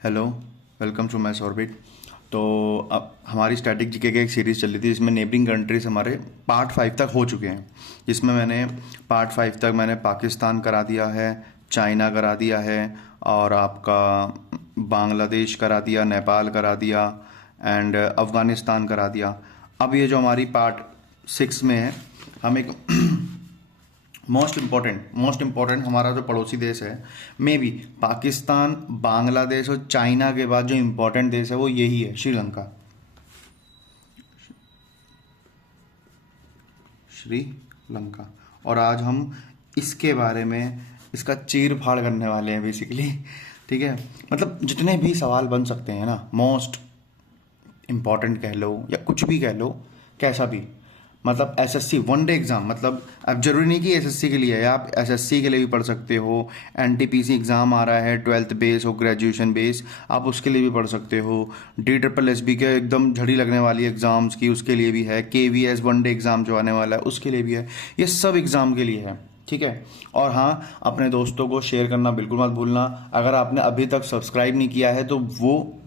Hello, welcome to mass orbit. तो अब हमारी स्टैटिक जीके की एक सीरीज़ चल रही थी जिसमें नेबरिंग कंट्रीज हमारे पार्ट 5 तक हो चुके हैं। जिसमें मैंने पार्ट 5 तक मैंने पाकिस्तान करा दिया है, चाइना करा दिया है, और आपका बांग्लादेश करा दिया, नेपाल करा दिया, एंड अफ़गानिस्तान करा दिया। अब ये जो हमारी पार्ट 6 में है, हम एक मोस्ट इम्पॉर्टेंट हमारा जो पड़ोसी देश है, मे बी पाकिस्तान, बांग्लादेश और चाइना के बाद जो इम्पोर्टेंट देश है वो यही है, श्रीलंका। श्रीलंका। और आज हम इसके बारे में, इसका चीर फाड़ करने वाले हैं बेसिकली। ठीक है, मतलब जितने भी सवाल बन सकते हैं ना, मोस्ट इम्पॉर्टेंट कह लो या कुछ भी कह लो, कैसा भी, मतलब एसएससी वन डे एग्ज़ाम, मतलब अब जरूरी नहीं कि एसएससी के लिए है, आप एसएससी के लिए भी पढ़ सकते हो। एनटीपीसी एग्ज़ाम आ रहा है, 12th बेस और ग्रेजुएशन बेस, आप उसके लिए भी पढ़ सकते हो। डी ट्रिपल एस बी के एकदम झड़ी लगने वाली एग्ज़ाम्स की, उसके लिए भी है। के V S one day exam जो आने वाला है उसके लिए भी है। ये सब एग्ज़ाम के लिए है, ठीक है। और हाँ, अपने दोस्तों को शेयर करना बिल्कुल मत भूलना। अगर आपने अभी तक सब्सक्राइब नहीं किया है तो वो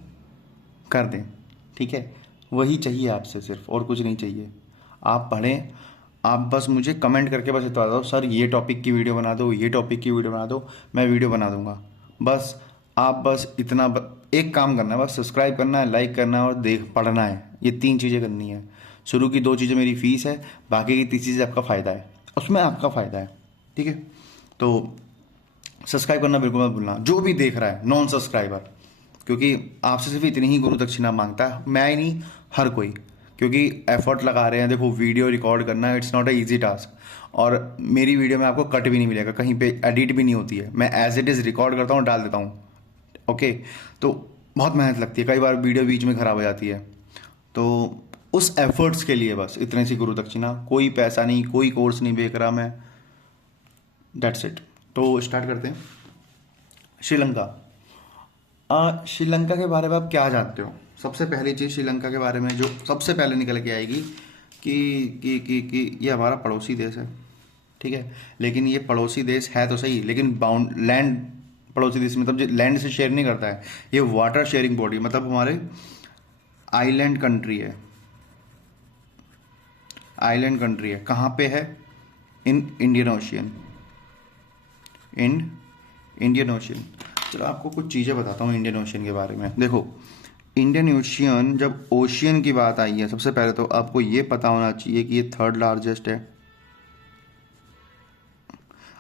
कर दें, ठीक है। वही चाहिए आपसे, सिर्फ और कुछ नहीं चाहिए। आप पढ़ें, आप बस मुझे कमेंट करके बस बता दो, सर ये टॉपिक की वीडियो बना दो, ये टॉपिक की वीडियो बना दो, मैं वीडियो बना दूंगा। बस आप बस इतना एक काम करना है, बस सब्सक्राइब करना है, लाइक करना है और देख पढ़ना है। ये 3 चीज़ें करनी है। शुरू की 2 चीज़ें मेरी फीस है, बाकी की 3 चीज़ें आपका फ़ायदा है, उसमें आपका फ़ायदा है, ठीक है। तो सब्सक्राइब करना बिल्कुल मत भूलना, जो भी देख रहा है नॉन सब्सक्राइबर, क्योंकि आपसे सिर्फ इतनी ही गुरु दक्षिणा मांगता है, मैं ही नहीं, हर कोई। क्योंकि एफर्ट लगा रहे हैं, देखो वीडियो रिकॉर्ड करना it's not a easy task. और मेरी वीडियो में आपको कट भी नहीं मिलेगा, कहीं पे एडिट भी नहीं होती है, मैं एज इट इज़ रिकॉर्ड करता हूँ, डाल देता हूँ। ओके। तो बहुत मेहनत लगती है, कई बार वीडियो बीच में ख़राब हो जाती है। तो उस एफर्ट्स के लिए बस इतने सी गुरु दक्षिणा, कोई पैसा नहीं, कोई कोर्स नहीं बेच रहा मैं। That's it. तो स्टार्ट करते हैं। श्रीलंका। श्रीलंका के बारे में आप क्या जानते हो? सबसे पहली चीज़ श्रीलंका के बारे में जो सबसे पहले निकल के आएगी कि ये हमारा पड़ोसी देश है, ठीक है। लेकिन ये पड़ोसी देश है तो सही, लेकिन बाउंड लैंड, पड़ोसी देश मतलब जो लैंड से शेयर नहीं करता है, ये वाटर शेयरिंग बॉडी, मतलब हमारे आइलैंड कंट्री है। आइलैंड कंट्री है, कहाँ पे है? In Indian ocean. In Indian ocean. चलो आपको कुछ चीज़ें बताता हूँ इंडियन ओशियन के बारे में। देखो, इंडियन ओशियन, जब ओशियन की बात आई है, सबसे पहले तो आपको ये पता होना चाहिए कि ये थर्ड लार्जेस्ट है।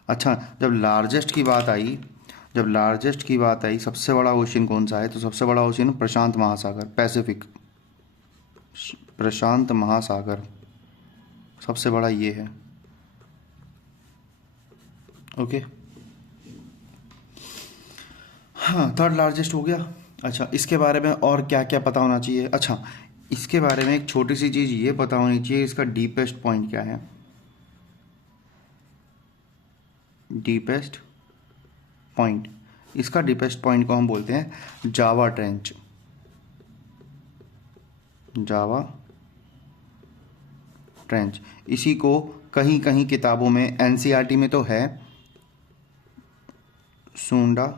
अच्छा, जब लार्जेस्ट की बात आई, सबसे बड़ा ओशियन कौन सा है? तो सबसे बड़ा ओशियन प्रशांत महासागर, पैसिफिक। प्रशांत महासागर सबसे बड़ा ये है। ओके, हाँ, थर्ड लार्जेस्ट हो गया। अच्छा, इसके बारे में और क्या क्या पता होना चाहिए? अच्छा, इसके बारे में एक छोटी सी चीज़ ये पता होनी चाहिए, इसका डीपेस्ट पॉइंट क्या है। डीपेस्ट पॉइंट, इसका डीपेस्ट पॉइंट को हम बोलते हैं जावा ट्रेंच। जावा ट्रेंच, इसी को कहीं कहीं किताबों में, एनसीईआरटी में तो है सुंडा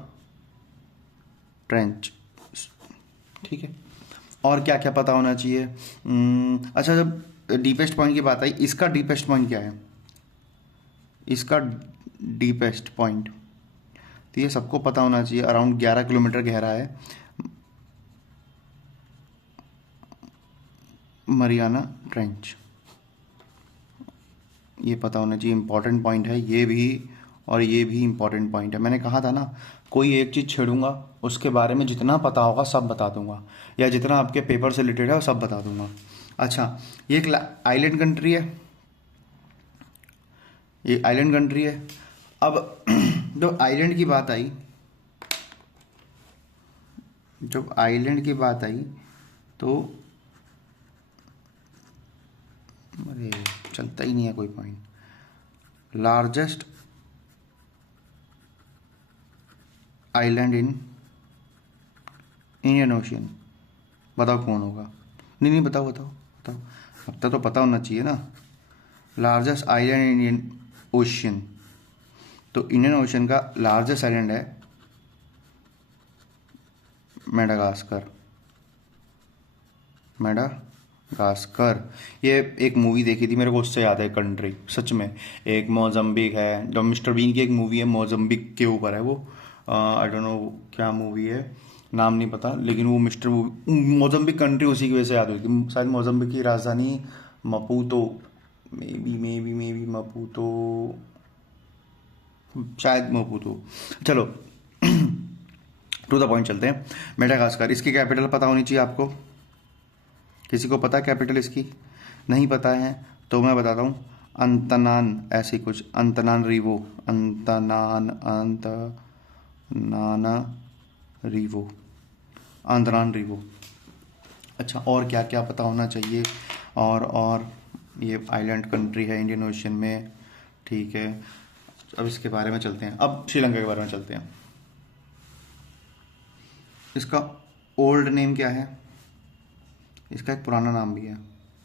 ट्रेंच, ठीक है। और क्या क्या पता होना चाहिए? अच्छा, जब डीपेस्ट पॉइंट की बात आई, इसका डीपेस्ट पॉइंट क्या है? इसका डीपेस्ट पॉइंट, तो ये सबको पता होना चाहिए, अराउंड 11 किलोमीटर गहरा है। मरियाना ट्रेंच, ये पता होना चाहिए, इंपॉर्टेंट पॉइंट है ये भी। और ये भी इंपॉर्टेंट पॉइंट है। मैंने कहा था ना, कोई एक चीज़ छेड़ूंगा, उसके बारे में जितना पता होगा सब बता दूंगा, या जितना आपके पेपर से रिलेटेड है वो सब बता दूंगा। अच्छा, ये एक आइलैंड कंट्री है, ये आइलैंड कंट्री है। अब जब आइलैंड की बात आई, जब आइलैंड की बात आई तो, अरे चलता ही नहीं है कोई point. Largest island in Indian ocean, बताओ कौन होगा? नहीं नहीं, बताओ बताओ बताओ, अब तक तो पता होना चाहिए ना। Largest island in Indian ocean, तो इंडियन ओशियन का लार्जेस्ट आइलैंड है मेडागास्कर, मेडागास्कर। ये एक मूवी देखी थी, मेरे को उससे याद है कंट्री, सच में। एक मोजम्बिक है, जो मिस्टर बीन की एक मूवी है, मोजम्बिक के ऊपर है वो। आई डोंट नो क्या मूवी है, नाम नहीं पता, लेकिन वो मोजम्बिक कंट्री उसी की वजह से याद हुई थी। शायद मोजम्बिक की राजधानी मपूतो, मे बी मपूतो, शायद मपूतो। चलो टू द पॉइंट चलते हैं। मेडागास्कर, इसकी कैपिटल पता होनी चाहिए आपको। किसी को पता है कैपिटल इसकी? नहीं पता है तो मैं बताता हूँ, अंतनान, ऐसी कुछ, अंतनान रिवो, अंतनाना रिवो, अंतनान रिवो। अच्छा, और क्या क्या पता होना चाहिए? और ये आइलैंड कंट्री है इंडियन ओशन में, ठीक है। अब इसके बारे में चलते हैं, अब श्रीलंका के बारे में चलते हैं। इसका ओल्ड नेम क्या है? इसका एक पुराना नाम भी है,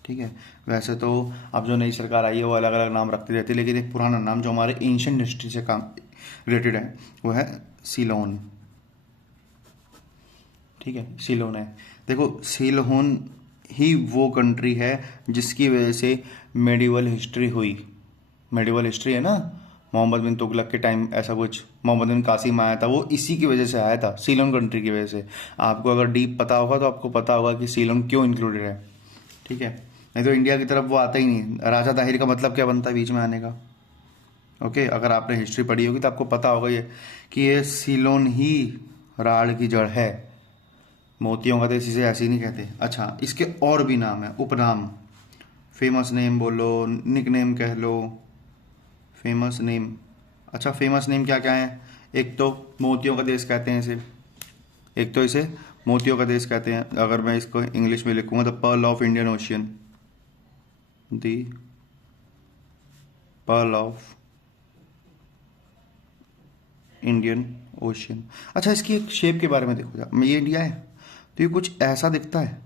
ठीक है। वैसे तो अब जो नई सरकार आई है वो अलग अलग नाम रखती रहती है, लेकिन एक पुराना नाम जो हमारे एंशिएंट हिस्ट्री से काम रिलेटेड है वो है सीलोन, ठीक है। सीलोन है। देखो, सीलोन ही वो कंट्री है जिसकी वजह से मेडिवल हिस्ट्री हुई। मेडिवल हिस्ट्री है ना, मोहम्मद बिन तुगलक के टाइम ऐसा कुछ, मोहम्मद बिन कासिम आया था, वो इसी की वजह से आया था, सीलोन कंट्री की वजह से। आपको अगर डीप पता होगा तो आपको पता होगा कि सीलोन क्यों इंक्लूडेड है, ठीक है। नहीं तो इंडिया की तरफ वो आता ही नहीं। राजा ताहिर का मतलब क्या बनता है बीच में आने का? ओके, अगर आपने हिस्ट्री पढ़ी होगी तो आपको पता होगा ये कि ये सीलोन ही राढ़ की जड़ है। मोतियों का देश इसे ऐसे ही नहीं कहते। अच्छा, इसके और भी नाम है, उपनाम, फेमस नेम बोलो, निक नेम कह लो, फेमस नेम। अच्छा, फेमस नेम क्या क्या है? एक तो मोतियों का देश कहते हैं इसे, एक तो इसे मोतियों का देश कहते हैं। अगर मैं इसको इंग्लिश में लिखूंगा तो pearl of Indian ocean, the pearl of Indian ocean. अच्छा, इसकी एक शेप के बारे में देखो, ये इंडिया है तो ये कुछ ऐसा दिखता है,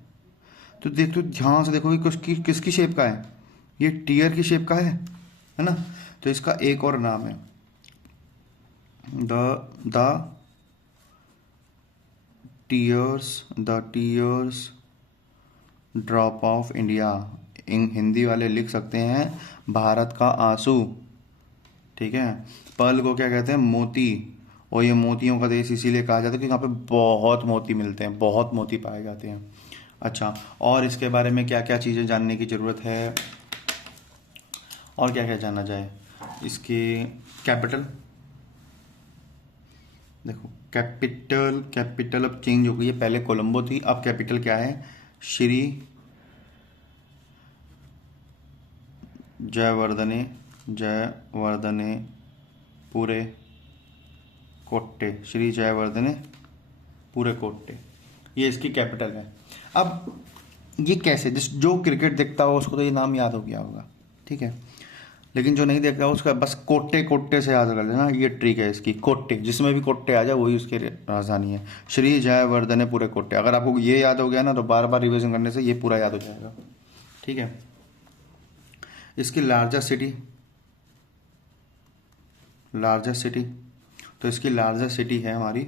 तो देख, तो ध्यान से देखो कि किसकी शेप का है? ये टीयर की शेप का है ना। तो इसका एक और नाम है the tears drop of India. Hindi वाले लिख सकते हैं भारत का आंसू, ठीक है। पर्ल को क्या कहते हैं? मोती। और ये मोतियों का देश इसीलिए कहा जाता है क्योंकि यहाँ पे बहुत मोती मिलते हैं, बहुत मोती पाए जाते हैं। अच्छा, और इसके बारे में क्या क्या चीज़ें जानने की ज़रूरत है, और क्या क्या जाना जाए? इसकी कैपिटल देखो, कैपिटल अब चेंज हो गई है, पहले कोलंबो थी, अब कैपिटल क्या है? श्री जयवर्धने पूरे कोट्टे, श्री जयवर्धने पूरे कोट्टे, ये इसकी कैपिटल है। अब ये कैसे, जो क्रिकेट देखता हो उसको तो ये नाम याद हो गया होगा, ठीक है। लेकिन जो नहीं देखता उसका बस कोट्टे कोट्टे से याद कर लेना, ये ट्रिक है इसकी। कोट्टे, जिसमें भी कोट्टे आ जाए वही उसकी राजधानी है। श्री जयवर्धने पूरे कोट्टे, अगर आपको ये याद हो गया ना तो बार बार रिविजन करने से ये पूरा याद हो जाएगा, ठीक है। इसकी लार्जेस्ट सिटी, तो इसकी लार्जेस्ट सिटी है हमारी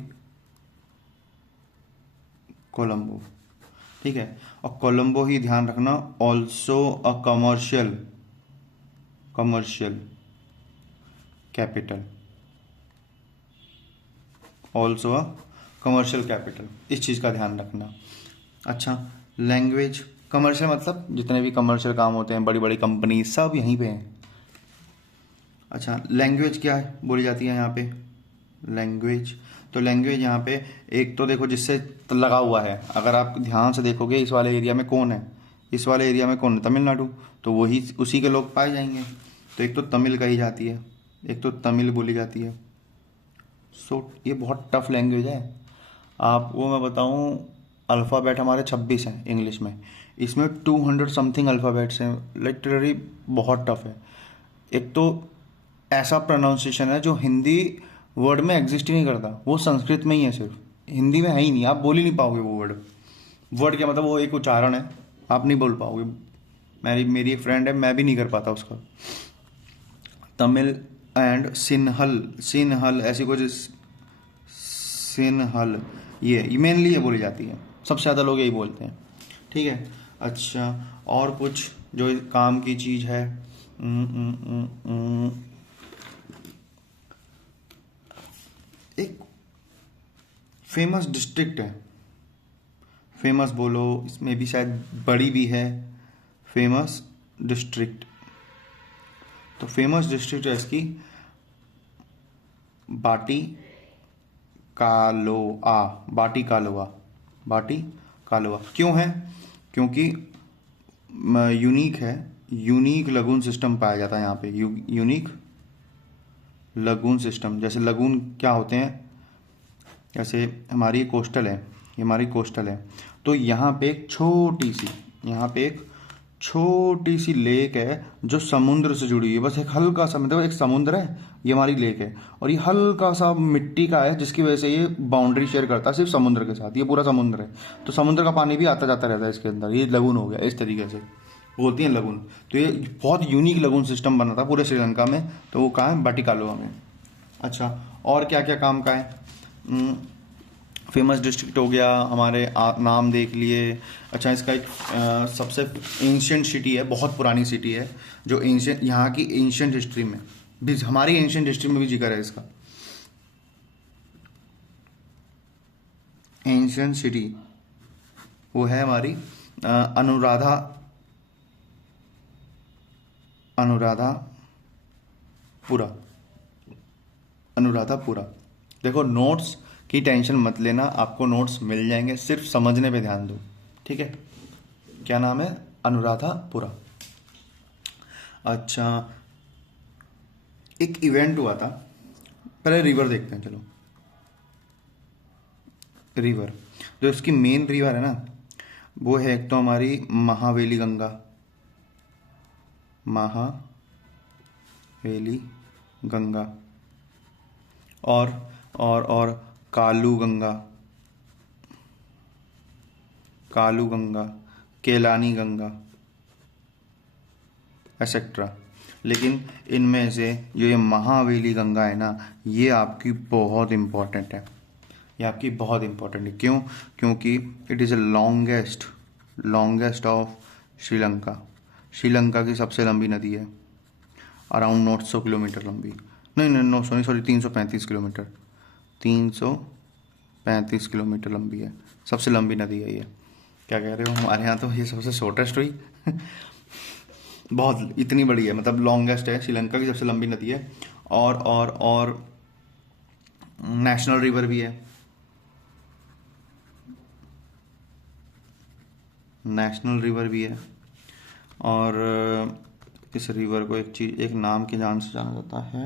कोलंबो, ठीक है। और कोलंबो ही, ध्यान रखना, also a commercial capital, also a commercial capital, इस चीज़ का ध्यान रखना। अच्छा, लैंग्वेज, कमर्शियल मतलब जितने भी कमर्शियल काम होते हैं, बड़ी बड़ी कंपनी सब यहीं पे हैं। अच्छा, लैंग्वेज क्या है बोली जाती है यहाँ पे? लैंग्वेज, तो लैंग्वेज यहाँ पे एक तो देखो जिससे लगा हुआ है, अगर आप ध्यान से देखोगे इस वाले एरिया में कौन है, इस वाले एरिया में कौन है? तमिलनाडु, तो वही उसी के लोग पाए जाएंगे। तो एक तो तमिल कही जाती है, एक तो तमिल बोली जाती है। सो ये बहुत टफ लैंग्वेज है। आपको मैं बताऊँ, अल्फ़ाबेट हमारे 26 हैं इंग्लिश में, इसमें 200 समथिंग अल्फ़ाबेट्स हैं, लिटरली बहुत टफ है। एक तो ऐसा प्रोनाउंसिएशन है जो हिंदी वर्ड में एग्जिस्ट ही नहीं करता, वो संस्कृत में ही है, सिर्फ हिंदी में है ही नहीं, आप बोल ही नहीं पाओगे वो वर्ड क्या मतलब, वो एक उच्चारण है, आप नहीं बोल पाओगे। मेरी एक फ्रेंड है, मैं भी नहीं कर पाता उसका। तमिल एंड सिन्हल ऐसी कुछ, सिन्हल ये मेनली ये बोली जाती है, सबसे ज़्यादा लोग यही बोलते हैं। ठीक है। अच्छा, और कुछ जो काम की चीज़ है। एक फेमस डिस्ट्रिक्ट है, फेमस बोलो, इसमें भी शायद बड़ी भी है, फेमस डिस्ट्रिक्ट। तो फेमस डिस्ट्रिक्ट है इसकी बाटी कालोआ। बाटी कालोआ, बाटी कालोआ क्यों है? क्योंकि यूनिक है, यूनिक लगून सिस्टम पाया जाता है यहाँ पे। यूनिक लगून सिस्टम, जैसे लगून क्या होते हैं, जैसे हमारी कोस्टल है, ये हमारी कोस्टल है, तो यहाँ पे एक छोटी सी, यहाँ पे एक छोटी सी लेक है जो समुद्र से जुड़ी है, बस एक हल्का सा, मतलब एक समुद्र है, ये हमारी लेक है, और ये हल्का सा मिट्टी का है, जिसकी वजह से ये बाउंड्री शेयर करता है सिर्फ समुद्र के साथ। ये पूरा समुद्र है, तो समुद्र का पानी भी आता जाता रहता है इसके अंदर। ये लगून हो गया, इस तरीके से बोलती हैं लगून। तो ये बहुत यूनिक लगून सिस्टम बना था पूरे श्रीलंका में, तो वो कहाँ है? बाटिकालोआ में। अच्छा, और क्या क्या काम का है? फेमस डिस्ट्रिक्ट हो गया, हमारे नाम देख लिए। अच्छा, इसका एक सबसे एंशियंट सिटी है, बहुत पुरानी सिटी है, जो एंशियंट, यहाँ की एंशियंट हिस्ट्री में भी, हमारी एंशियंट हिस्ट्री में भी जिक्र है इसका। एंशियंट सिटी वो है हमारी अनुराधा, अनुराधापुरा, अनुराधापुरा। देखो, नोट्स की टेंशन मत लेना, आपको नोट्स मिल जाएंगे, सिर्फ समझने पे ध्यान दो। ठीक है। क्या नाम है? अनुराधापुरा। अच्छा, एक इवेंट हुआ था, पहले रिवर देखते हैं, चलो। रिवर, जो इसकी मेन रिवर है ना, वो है एक तो हमारी महावेली गंगा, महावेली गंगा, और कालू गंगा, कालू गंगा, केलानी गंगा, एक्सेट्रा। लेकिन इनमें से जो ये महावेली गंगा है ना, ये आपकी बहुत इम्पोर्टेंट है, ये आपकी बहुत इम्पोर्टेंट है। क्यों? क्योंकि it is a longest of Sri Lanka. Sri Lanka की सबसे लंबी नदी है, अराउंड 900 किलोमीटर लंबी, नहीं नहीं, नो सॉरी 335 किलोमीटर, 335 किलोमीटर लंबी है, सबसे लंबी नदी है ये। क्या कह रहे हो? हमारे यहाँ तो ये सबसे शॉर्टेस्ट हुई। बहुत इतनी बड़ी है, मतलब लॉन्गेस्ट है, श्रीलंका की सबसे लंबी नदी है। और नेशनल रिवर भी है, नेशनल रिवर भी है। और इस रिवर को एक चीज, एक नाम के जान से जाना जाता है।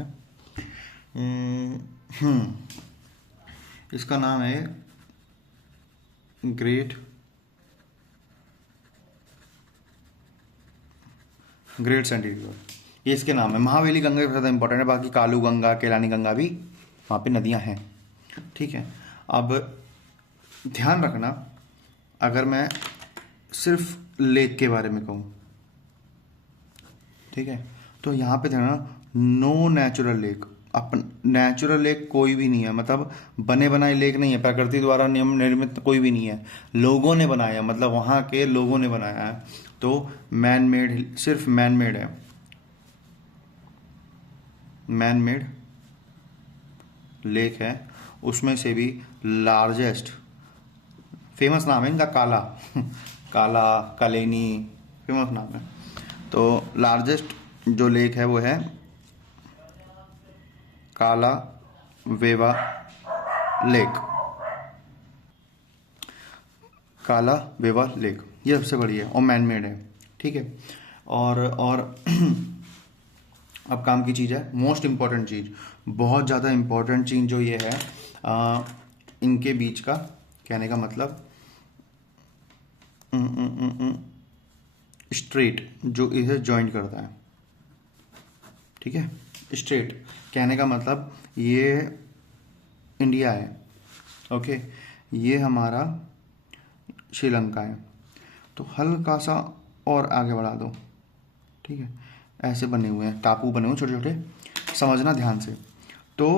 इसका नाम है ग्रेट सैंडी रिवर, ये इसके नाम है। महावेली गंगा ज़्यादा इंपॉर्टेंट है, बाकी कालू गंगा, केलानी गंगा भी वहाँ पे नदियाँ हैं। ठीक है। अब ध्यान रखना, अगर मैं सिर्फ लेक के बारे में कहूँ, ठीक है, तो यहाँ पे ध्यान रखना, नो नेचुरल लेक। अपन नेचुरल लेक कोई भी नहीं है, मतलब बने बनाए लेक नहीं है, प्रकृति द्वारा नियम निर्मित कोई भी नहीं है, लोगों ने बनाया, मतलब वहाँ के लोगों ने बनाया है। तो मैन मेड, सिर्फ मैन मेड है, मैन मेड लेक है। उसमें से भी लार्जेस्ट, फेमस नाम है इनका, काला काला, कलेनी, फेमस नाम है। तो लार्जेस्ट जो लेक है वो है काला वेवा लेक, काला वेवा लेक, ये सबसे बड़ी है और मैन मेड है। ठीक है। और अब काम की चीज़ है, मोस्ट इम्पॉर्टेंट चीज़, बहुत ज़्यादा इम्पॉर्टेंट चीज़ जो ये है, इनके बीच का, कहने का मतलब स्ट्रेट जो इसे जॉइन करता है। ठीक है। स्ट्रेट कहने का मतलब ये इंडिया है, ओके, ये हमारा श्रीलंका है। तो हल्का सा और आगे बढ़ा दो, ठीक है, ऐसे बने हुए हैं, टापू बने हुए छोटे छोटे, समझना ध्यान से। तो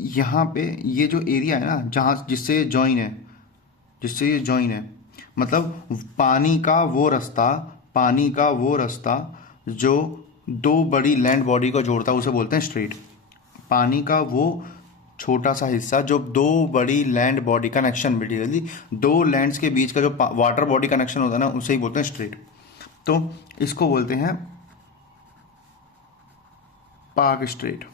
यहाँ पे ये जो एरिया है ना, जहाँ जिससे ये जॉइन है, मतलब पानी का वो रास्ता जो दो बड़ी लैंड बॉडी को जोड़ता है, उसे बोलते हैं स्ट्रेट। पानी का वो छोटा सा हिस्सा जो दो बड़ी लैंड बॉडी कनेक्शन, बेसिकली दो लैंड्स के बीच का जो वाटर बॉडी कनेक्शन होता है ना, उसे ही बोलते हैं स्ट्रेट। तो इसको बोलते हैं पाक स्ट्रेट,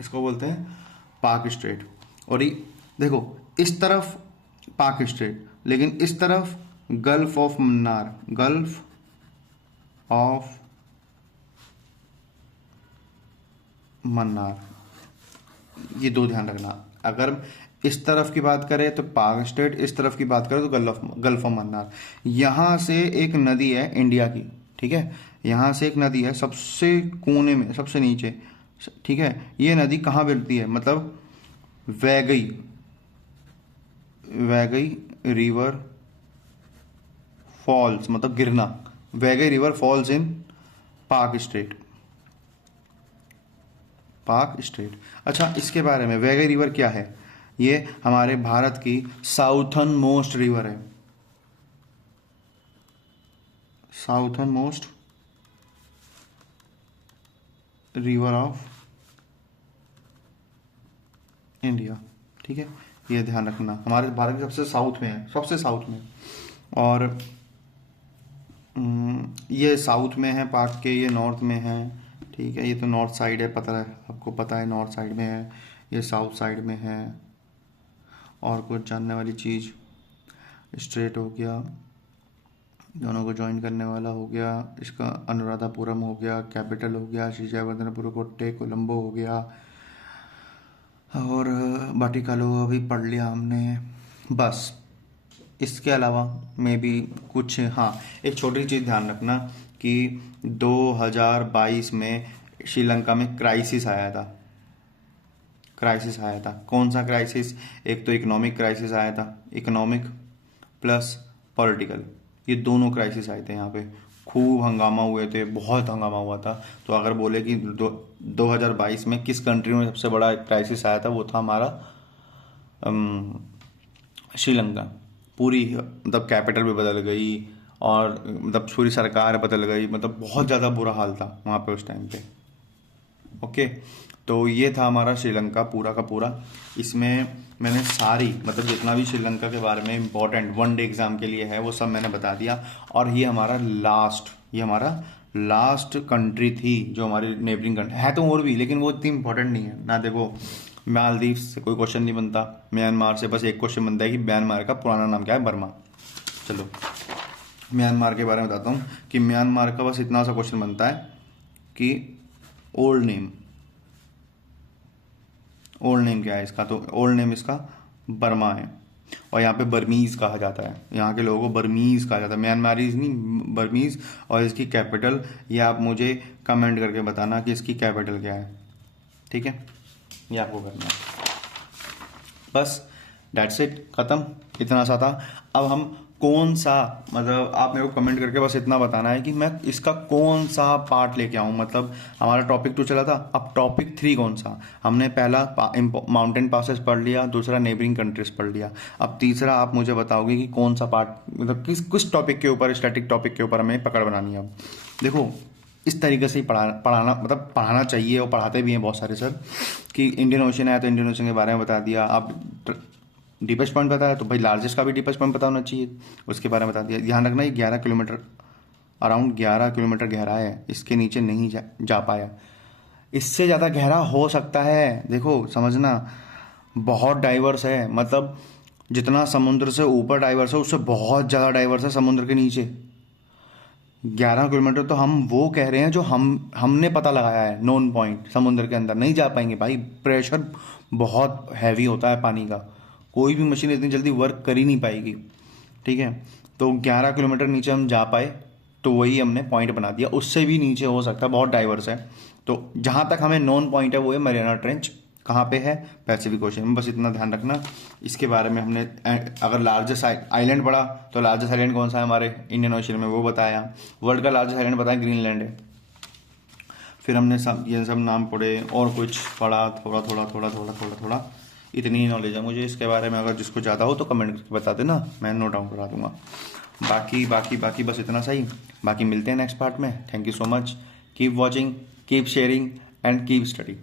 इसको बोलते हैं पाक स्ट्रेट। और ये देखो, इस तरफ पाक स्ट्रेट, लेकिन इस तरफ gulf of Mannar, gulf of Mannar, ये दो ध्यान रखना। अगर इस तरफ की बात करें तो पाक स्ट्रेट, इस तरफ की बात करें तो गल्फ ऑफ मन्नार। यहाँ से एक नदी है इंडिया की, ठीक है, यहाँ से एक नदी है सबसे कोने में, सबसे नीचे, ठीक है। ये नदी कहाँ गिरती है, मतलब वैगई, वैगई रिवर फॉल्स, मतलब गिरना, वैगई रिवर फॉल्स इन पाक स्ट्रेट, पाक स्ट्रेट। अच्छा, इसके बारे में, वैगई रिवर क्या है, ये हमारे भारत की साउथर्न मोस्ट रिवर है, southern most river of India, ठीक है। ये ध्यान रखना, हमारे भारत के सबसे साउथ में है, सबसे साउथ में। और ये साउथ में है पाक के, ये नॉर्थ में है, ठीक है। ये तो नॉर्थ साइड है, पता है आपको, पता है नॉर्थ साइड में है, ये साउथ साइड में है। और कुछ जानने वाली चीज़, स्ट्रेट हो गया, दोनों को ज्वाइन करने वाला हो गया, इसका अनुराधापुरम हो गया, कैपिटल हो गया, श्री जयवर्धनपुर कोट्टे, कोलंबो हो गया, और बाटिकालो अभी पढ़ लिया हमने। बस इसके अलावा में भी कुछ, हाँ, एक छोटी चीज़ ध्यान रखना कि 2022 में श्रीलंका में क्राइसिस आया था, क्राइसिस आया था। कौन सा क्राइसिस, एक तो इकोनॉमिक क्राइसिस आया था, इकोनॉमिक प्लस पॉलिटिकल, ये दोनों क्राइसिस आए थे यहाँ पे, खूब हंगामा हुए थे, बहुत हंगामा हुआ था। तो अगर बोले कि 2022 में किस कंट्री में सबसे बड़ा क्राइसिस आया था, वो था हमारा श्रीलंका। पूरी, मतलब कैपिटल भी बदल गई, और मतलब पूरी सरकार बदल गई, मतलब बहुत ज़्यादा बुरा हाल था वहाँ पे उस टाइम पे। ओके, तो ये था हमारा श्रीलंका पूरा का पूरा। इसमें मैंने सारी, मतलब जितना भी श्रीलंका के बारे में इम्पोर्टेंट वनडे एग्ज़ाम के लिए है वो सब मैंने बता दिया। और ये हमारा लास्ट कंट्री थी जो हमारी नेबरिंग कंट्री है, तो और भी, लेकिन वो इतनी इंपॉर्टेंट नहीं है ना। देखो, मालदीव से कोई क्वेश्चन नहीं बनता, म्यांमार से बस एक क्वेश्चन बनता है कि म्यांमार का पुराना नाम क्या है, बर्मा। चलो म्यांमार के बारे में बताता हूँ कि म्यांमार का बस इतना सा क्वेश्चन बनता है कि ओल्ड नेम क्या है इसका, तो ओल्ड नेम इसका बर्मा है। और यहाँ पे बर्मीज़ कहा जाता है, यहाँ के लोगों को बर्मीज़ कहा जाता है, म्यांमारीज नहीं, बर्मीज़। और इसकी कैपिटल, ये आप मुझे कमेंट करके बताना कि इसकी कैपिटल क्या है, ठीक है, ये आपको करना है। बस डेट्स इट, ख़त्म, इतना सा था। अब हम कौन सा, मतलब आप मेरे को कमेंट करके बस इतना बताना है कि मैं इसका कौन सा पार्ट लेके आऊँ। मतलब हमारा टॉपिक 2 चला था, अब टॉपिक 3 कौन सा। हमने पहला माउंटेन पासेस पढ़ लिया, दूसरा नेबरिंग कंट्रीज पढ़ लिया, अब तीसरा आप मुझे बताओगे कि कौन सा पार्ट, मतलब किस टॉपिक के ऊपर, स्टैटिक टॉपिक के ऊपर हमें पकड़ बनानी है। अब देखो, इस तरीके से ही पढ़ाना, मतलब पढ़ाना चाहिए, और पढ़ाते भी हैं बहुत सारे सर, कि इंडियन ओशन है तो इंडियन ओशन के बारे में बता दिया। आप डीपेस्ट पॉइंट बताया तो भाई लार्जेस्ट का भी डीपेस्ट पॉइंट पता होना चाहिए, उसके बारे में बता दिया। ध्यान रखना, ये 11 किलोमीटर, अराउंड 11 किलोमीटर गहरा है, इसके नीचे नहीं जा पाया। इससे ज़्यादा गहरा हो सकता है, देखो समझना, बहुत डाइवर्स है, मतलब जितना समुद्र से ऊपर डाइवर्स है उससे बहुत ज़्यादा डाइवर्स है समुद्र के नीचे। 11 किलोमीटर तो हम वो कह रहे हैं जो हमने पता लगाया है, नोन पॉइंट। समुद्र के अंदर नहीं जा पाएंगे भाई, प्रेशर बहुत हैवी होता है पानी का, कोई भी मशीन इतनी जल्दी वर्क कर ही नहीं पाएगी, ठीक है। तो 11 किलोमीटर नीचे हम जा पाए तो वही हमने पॉइंट बना दिया, उससे भी नीचे हो सकता है, बहुत डाइवर्स है। तो जहाँ तक हमें नॉन पॉइंट है वो है मरियाना ट्रेंच, कहाँ पे है, पैसिफिक ओशन में, बस इतना ध्यान रखना। इसके बारे में हमने, अगर लार्जेस्ट आइलैंड पढ़ा तो लार्जेस्ट आइलैंड कौन सा है हमारे इंडियन ओशन में, वो बताया। वर्ल्ड का लार्जेस्ट आइलैंड बताया, ग्रीनलैंड है। फिर हमने सब ये सब नाम पढ़े और कुछ पढ़ा, थोड़ा थोड़ा थोड़ा थोड़ा थोड़ा थोड़ा, इतनी ही नॉलेज है मुझे इसके बारे में। अगर जिसको ज़्यादा हो तो कमेंट करके बता देना, मैं नोट डाउन करा दूंगा। बाकी बाकी बाकी बस इतना सही। बाकी मिलते हैं नेक्स्ट पार्ट में। Thank you so much, keep watching, keep sharing and keep study.